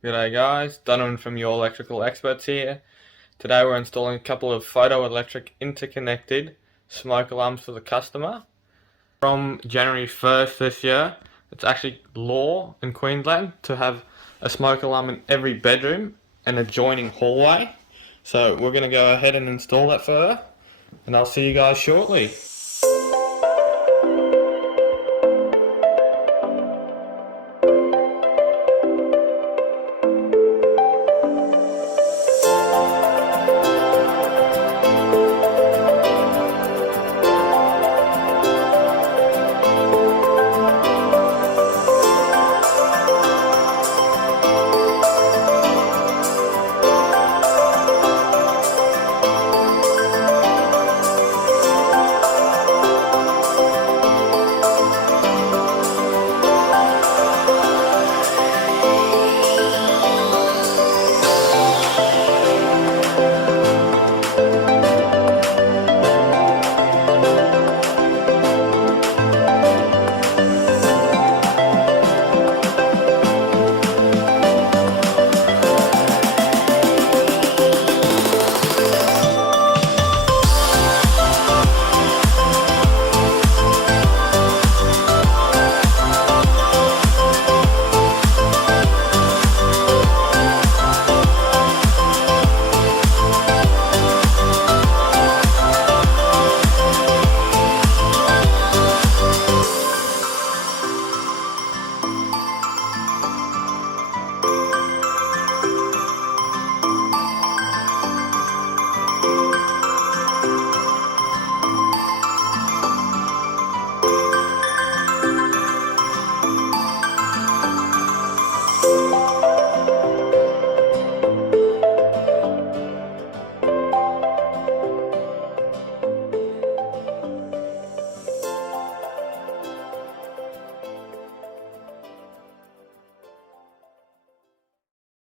G'day guys, Donovan from Your Electrical Experts here. Today we're installing a couple of Photoelectric interconnected smoke alarms for the customer. From January 1st this year, it's actually law in Queensland to have a smoke alarm in every bedroom and adjoining hallway. So we're going to go ahead and install that for her, and I'll see you guys shortly.